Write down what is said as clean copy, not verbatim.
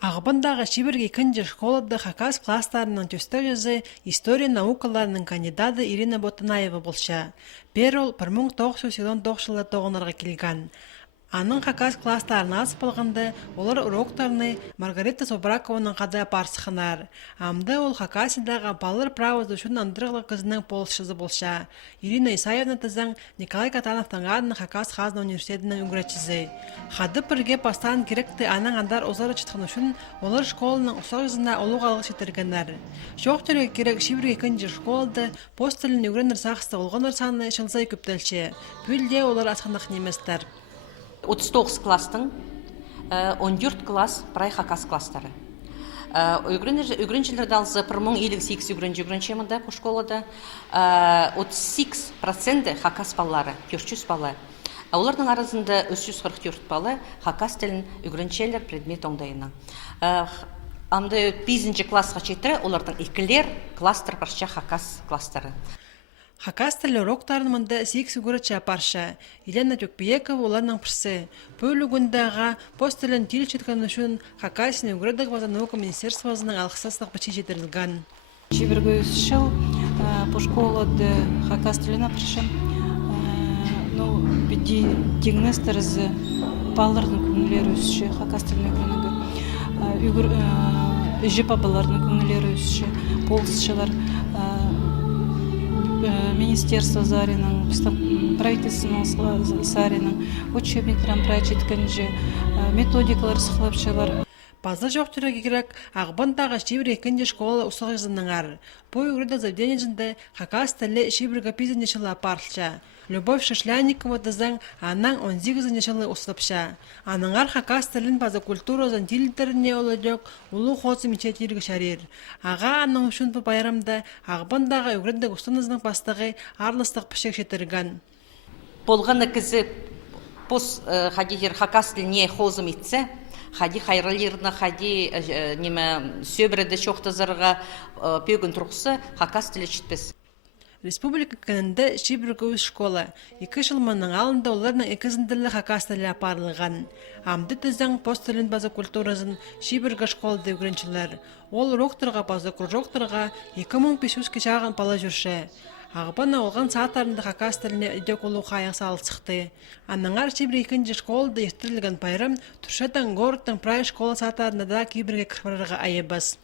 Ағыбындағы Шиберге күнде школада хакас класстарының төстік жүзі история наукаларының кандидаты Ирина Ботанаева болша. Перол 1999 жылы тоғынарға келген. Аның хакас класстарын асып болғанды, олар уроктарны Маргарита Собракованың қада парсықынар. Амды ол хакасидағы балыр правозы үшін андырғылы қызының полшызы болша. Ирина Исаевна тізің Николай Катановтың адының хакас қазна университетінің үңгіретшізі. Хады бірге пастан керекті аның андар озары чытқын үшін олар школының ұсақ жүзіне олуғалық шетіргенлер. Жоқ түрге керек Шиберге күнде школды постелін үгренір сақысты олғаныр саны шылзай көптелші. Бүлде олар асқандық неместер. 39 класстың 14 класс прай хакас класстары. Үгренчілерді алсы 1058 үгренчі мұнда по школада 38% хакас баллары, 400 балы. Олардың арасында 344 балы хакас тілін үгренчелер предмет оңдайына. Амды 5 классқа четірі олардың екілер кластыр парша хакас кластары. Хакас тілі уроктарын мұнда 8 үгіретші апарша. Елена Тюкбиекова оларның пірсі. Бөлігіндағы пост тілін тел четкен үшін хакасыны үгіредік база наука министерствозының алқысастық бічі жетірілген. Шиберге шыл по школады хакас тілін апаршым. Біді тегінес тәрізі балардың күнілері өсіші хакас тілін үгірігі. Жіп абалардың күнілері өсіші. Полысшылар Министерство Зариның, правительственного Зариның, учебниктерін прачеткенже, методикалар сықлапшылар. Базы жоқ түрегі керек, ағбындағы Шиберге күнде школа ұсақ жүзінің ар. Бой үгірді завдение жынды хакас тілі Шиберге 5 жылы апарылша. Любовь Шашлянникова дызың анан 18 жылы ұсылыпша. Аныңар хакас тілін база культурозын тілдеріне олыдек ұлы қосы мечетіргі шарир. Аға аның үшін бұл байрамда ағбындағы үгірді ұстанызның бастығы арлыстық пішек шетірген. Болғаны кізі пос хадидер хакас тіліне қозым етсе, хади хайралирна, хади сөбірді шоқтазарға пөгін тұрқысы хакас тілі жетпес. Республика көнінде Шиберге өз школа. 2 жылманның алында оларның 2-ділі хакас тілі апарылған. Амды тіздің пост тілін база культуразын Шиберге школды үгіріншілер. Ол урокторға база кружокторға 2500 кешағын пала жүрші. Ағыбана олған сааттарында хакас тіліне үдек олу қайық салы сықты. Аныңар Шиберге күнде школды естірілген пайрым, тұршаттан городтың прай школа сааттарында да Киберге кірбіріға айыбыз.